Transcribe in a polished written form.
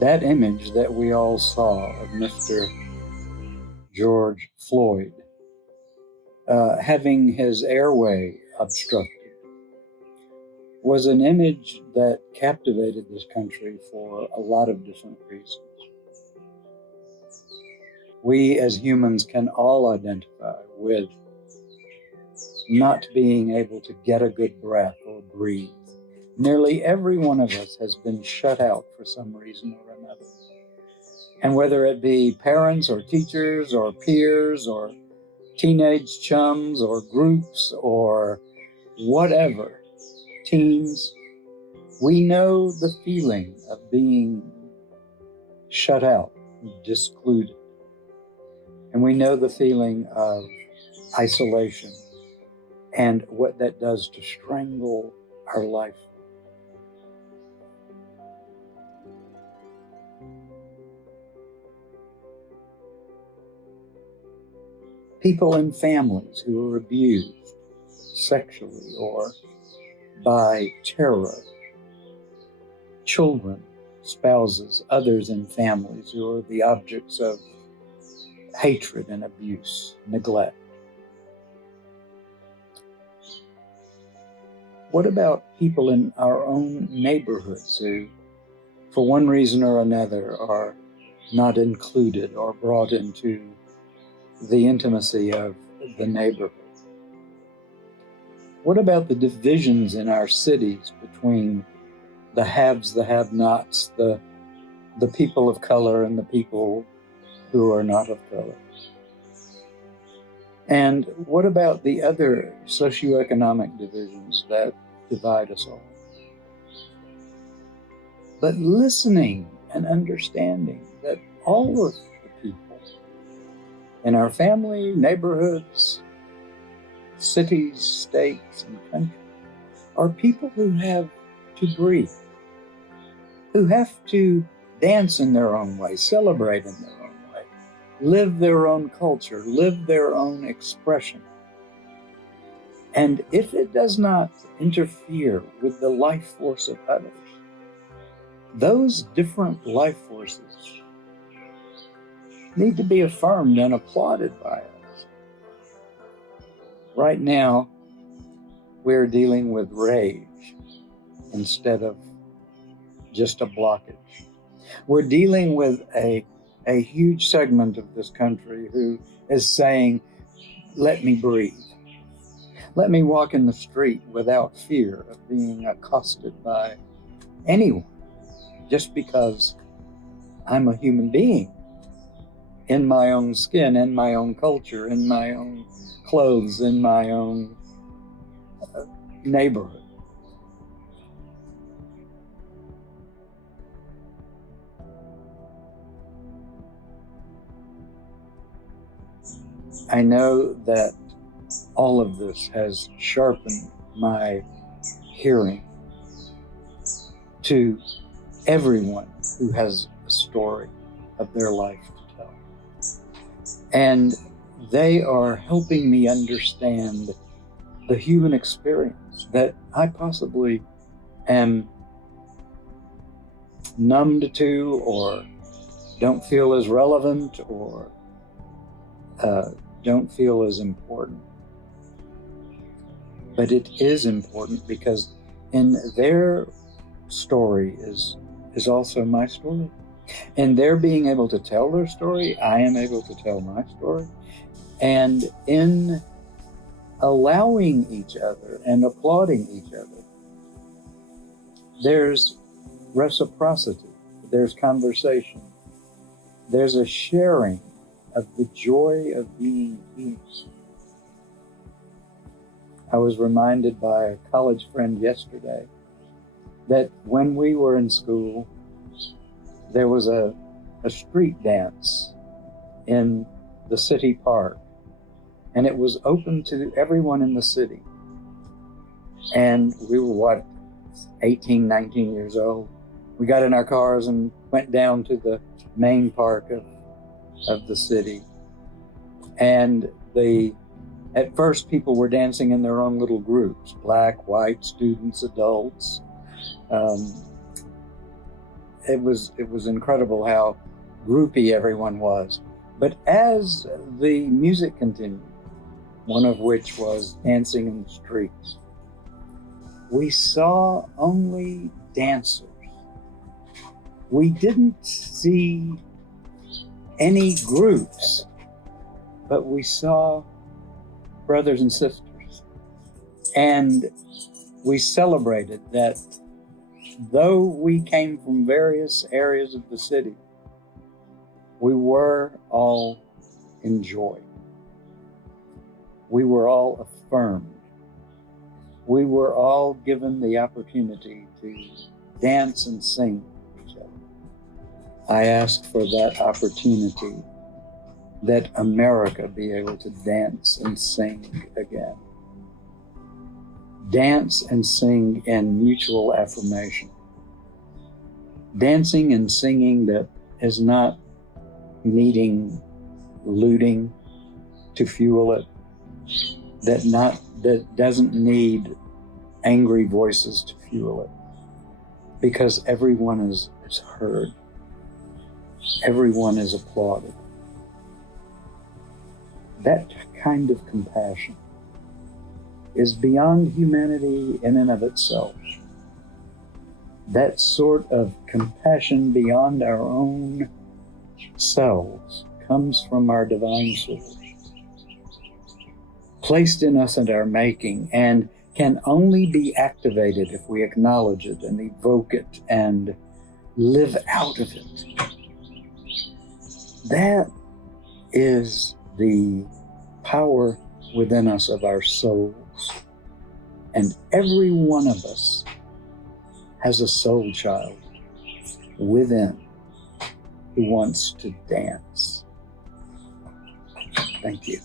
That image that we all saw of Mr. George Floyd having his airway obstructed was an image that captivated this country for a lot of different reasons. We as humans can all identify with not being able to get a good breath or breathe. Nearly every one of us has been shut out for some reason or another. And whether it be parents or teachers or peers or teenage chums or groups or whatever, teams, we know the feeling of being shut out, discluded. And we know the feeling of isolation and what that does to strangle our life. People in families who are abused sexually or by terror, children, spouses, others in families who are the objects of hatred and abuse, neglect. What about people in our own neighborhoods who, for one reason or another, are not included or brought into the intimacy of the neighborhood? What about the divisions in our cities between the haves, the have-nots, the people of color and the people who are not of color? And what about the other socioeconomic divisions that divide us all? But listening and understanding that all of the people in our family, neighborhoods, cities, states, and countries are people who have to breathe, who have to dance in their own way, celebrate in their own way, live their own culture, live their own expression. And if it does not interfere with the life force of others, those different life forces need to be affirmed and applauded by us. Right now, we're dealing with rage instead of just a blockage. We're dealing with a huge segment of this country who is saying, let me breathe. Let me walk in the street without fear of being accosted by anyone just because I'm a human being in my own skin, in my own culture, in my own clothes, in my own neighborhood. I know that all of this has sharpened my hearing to everyone who has a story of their life to tell. And they are helping me understand the human experience that I possibly am numbed to or don't feel as relevant or don't feel as important. But it is important because in their story is also my story. And their being able to tell their story, I am able to tell my story. And in allowing each other and applauding each other, there's reciprocity, there's conversation, there's a sharing of the joy of being human. I was reminded by a college friend yesterday that when we were in school, there was a street dance in the city park, and it was open to everyone in the city. And we were, 18, 19 years old. We got in our cars and went down to the main park of the city. And at first, people were dancing in their own little groups, black, white, students, adults. it was incredible how groupy everyone was. But as the music continued, one of which was Dancing in the Streets, we saw only dancers. We didn't see any groups, but we saw brothers and sisters. And we celebrated that though we came from various areas of the city, we were all in joy. We were all affirmed. We were all given the opportunity to dance and sing with each other. I asked for that opportunity, that America be able to dance and sing again. Dance and sing in mutual affirmation. Dancing and singing that is not needing looting to fuel it, that doesn't need angry voices to fuel it, because everyone is heard. Everyone is applauded. That kind of compassion is beyond humanity in and of itself. That sort of compassion beyond our own selves comes from our divine source, placed in us and our making, and can only be activated if we acknowledge it and evoke it and live out of it. That is the power within us of our souls. And every one of us has a soul child within who wants to dance. Thank you.